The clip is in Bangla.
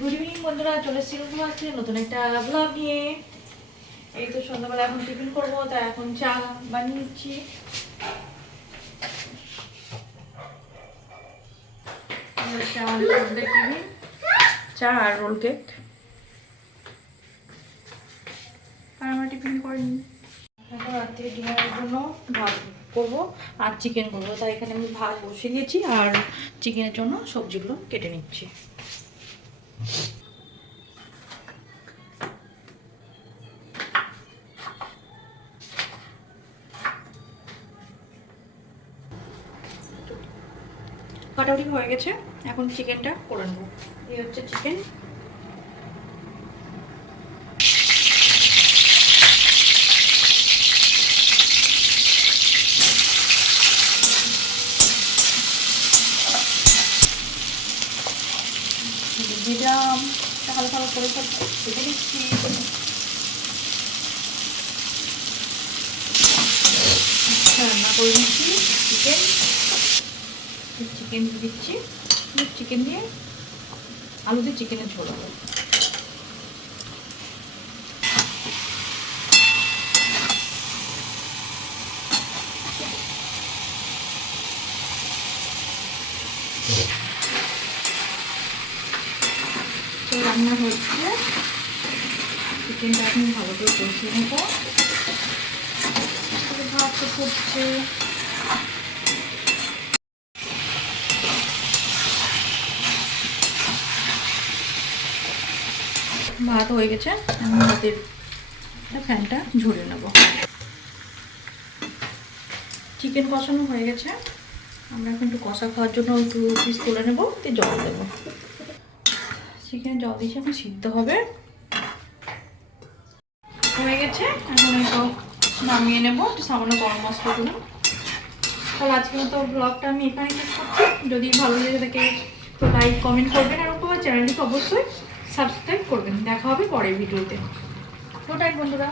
গুড ইভিনিং বন্ধুরা, চলে এসেছি আসছে নতুন একটা ব্লগ নিয়ে। এই তো সন্ধ্যাবেলা এখন টিফিন করবো, তাই এখন চা বানিয়ে নিচ্ছি। চা আর রোল কেক। আর আমরা টিফিন করিনি। এখন রাত্রে ডিনারের জন্য ভাত করবো আর চিকেন করবো, তাই এখানে আমি ভাত বসিয়ে দিয়েছি আর চিকেনের জন্য সবজিগুলো কেটে নিচ্ছি। কাটাকুটি হয়ে গেছে, এখন চিকেনটা করে নেবো। এই হচ্ছে চিকেন। দিলাম হালকা হালকা করে সব ভেজে নিচ্ছি। রান্না করে নিচ্ছি চিকেন। চিকেন দিচ্ছি, চিকেন দিয়ে আলু দিয়ে চিকেনের ঝোল হবে। রান্না হচ্ছে, চিকেনটা এখন ভালো করে কষিয়ে নেবো। ভাত তো ফুটছে। ভাত হয়ে গেছে, এখন ভাতের ফ্যানটা ঝরিয়ে নেব। চিকেন কষানো হয়ে গেছে, আমরা এখন একটু কষা খাওয়ার জন্য একটু পিস তুলে নেবো, দিয়ে জল দেবো। চিকেন জল দিয়েছি, এখন সিদ্ধ হবে। হয়ে গেছে, এখন একটু নামিয়ে নেবো, একটু সামান্য গরম মশলা দিলাম। তাহলে আজকের মতো ব্লগটা আমি এখানে শেষ করছি। যদি ভালো লেগে থাকে তো লাইক কমেন্ট করবেন, আর আমার চ্যানেলটিকে অবশ্যই সাবস্ক্রাইব করবেন। দেখা হবে পরের ভিডিওতে। গুড নাইট বন্ধুরা।